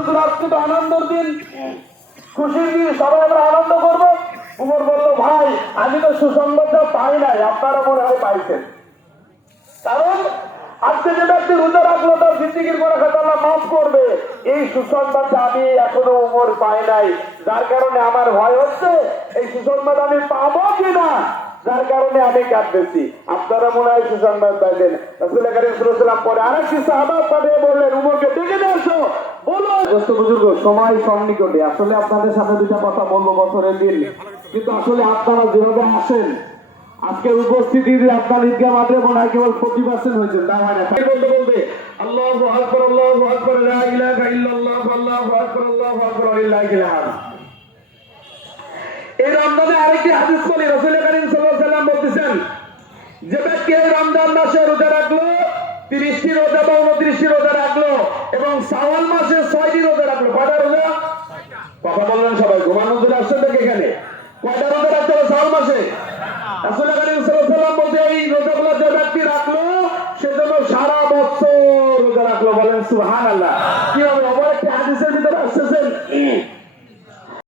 আজকে তো আনন্দের দিন, খুশির দিন, সবাই আমরা আনন্দ করবো। উমর বললো, ভাই আমি তো সুসংবাদটা পাই নাই, আপনারা মনে হয় পাইছেন। কারণ আজকে যে ব্যক্তি রোজা রাখলো তার জিন্দিগির করে আল্লাহ মাফ করবে, এই সুসংবাদটা আমি এখনো উমর পাই নাই। যার কারণে আমার ভয় হচ্ছে এই সুসংবাদ আমি পাবো কিনা, যার কারণে আমি কাঁদতেছি। আপনারা মনে হয় সুসংবাদ পাইলেন। রাসূল কারীম সাল্লাল্লাহু আলাইহি ওয়াসাল্লাম পরে আরেকটি সাহাবা পাঠিয়ে বললেন, উমরকে ডেকে নিয়ে আসো, বলো। দোস্ত বুজুর্গ, সময় সন্নিকটে, আসলে আপনাদের সাথে দুটা কথা বলবো বছরের দিন, কিন্তু আসলে আপনারা যেভাবে আসেন, আজকের উপস্থিতি আপনার ঈদগাহ মাঠে মনে হয় কেবল 40% হয়েছে, তা হয় না। বলতে বলতে আল্লাহু আকবার, আল্লাহু আকবার, লা ইলাহা ইল্লাল্লাহ, আল্লাহু আকবার, আল্লাহু আকবার, লিল্লাহিল হামদ। এই রমজানে আরেকটি হাদিস বলি, রাসূল কারীম সাল্লাল্লাহু আলাইহি ওয়াসাল্লাম বলতেছেন, যে ব্যক্তি এই রমজান মাসে রোজা রাখলো, 30টি রোজা বা 29টি রোজা রাখলো, এবং শাওয়াল মাসে 6টি রোজা রাখলো। কয়টা রোজা? কথা বললেন সবাই, ঘুমানোর জন্য আসছেন নাকি এখানে? কয়টা রোজা রাখতে হবে শাওয়াল মাসে? রাসূল কারীম সাল্লাল্লাহু আলাইহি ওয়াসাল্লাম বলতে, এই রোজাগুলো যে ব্যক্তি রাখলো সেজন্য সারা বছর রোজা রাখলো। বলেন সুবহানাল্লাহ। কি হবে? আবার একটি হাদিসের ভিতরে আসতেছেন,